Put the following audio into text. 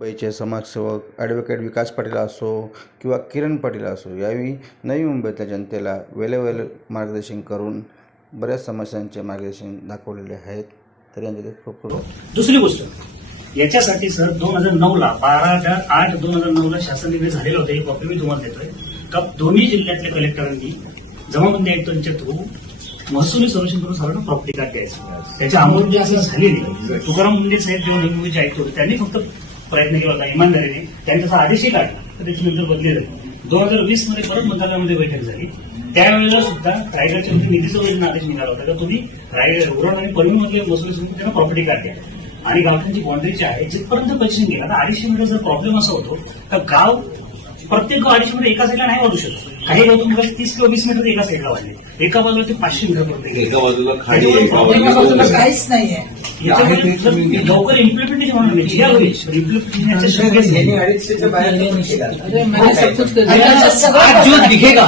मुंबईचे समाजसेवक ॲडव्होकेट विकास पाटील असो किंवा किरण पाटील असो यावेळी नवी मुंबईतल्या जनतेला वेळोवेळी मार्गदर्शन करून बऱ्याच समस्यांचे मार्गदर्शन दाखवलेले आहेत. तर यांच्याकडे खूप खूप दुसरी गोष्ट याच्यासाठी सर दोन हजार नऊला बारा चार आठ दोन हजार नऊ ला शासन निर्णय झालेला होता ही कॉपी मी तुम्हाला देतोय. का दोन्ही जिल्ह्यातल्या कलेक्टरांनी जमाबंदी आयुक्तांच्या थ्रू महसुली संरक्षण करून सर्वांना प्रॉपर्टी कार्ड द्यायचं. त्याची अंमलबजावणी झालेली. तुकाराम मुंडे साहेब जेव्हा नवी मुंबईचे आयुक्त होते त्यांनी फक्त प्रयत्न केला होता इमानदारीने. त्यांनी तसा आदेशही काढला तर त्याची नंतर बदली झाली. दोन हजार वीसमध्ये परत मंत्रालयामध्ये बैठक झाली. त्यावेळेला सुद्धा रायगडच्या निधीचा वैधन आदेश निघाला होता. का तुम्ही रायगड उरण आणि पनवेल मधले समूह त्यांना प्रॉपर्टी द्या. आणि गावठांची बाउंड्री जी आहे जिथपर्यंत कलेक्शन गेला आता अडीचशे मीटर जर प्रॉब्लेम असा होतो तर गाव प्रत्येक गाव अडीचशे मीटर एका साईडला नाही वाढू शकत. काही गाव तुम्हाला तीस किंवा वीस मीटर एका साईडला वाढले. एका बाजूला ते पाचशे मीटर पर्यंत गेले. एका बाजूला? काहीच नाहीये. याच्यामुळे लवकर इम्प्लिमेंटेशन होणार नाही. जी आर होईल इम्प्लिमेंटेशनच्या शक्यच नाही. कुछ आठ दिवस दिखेगा.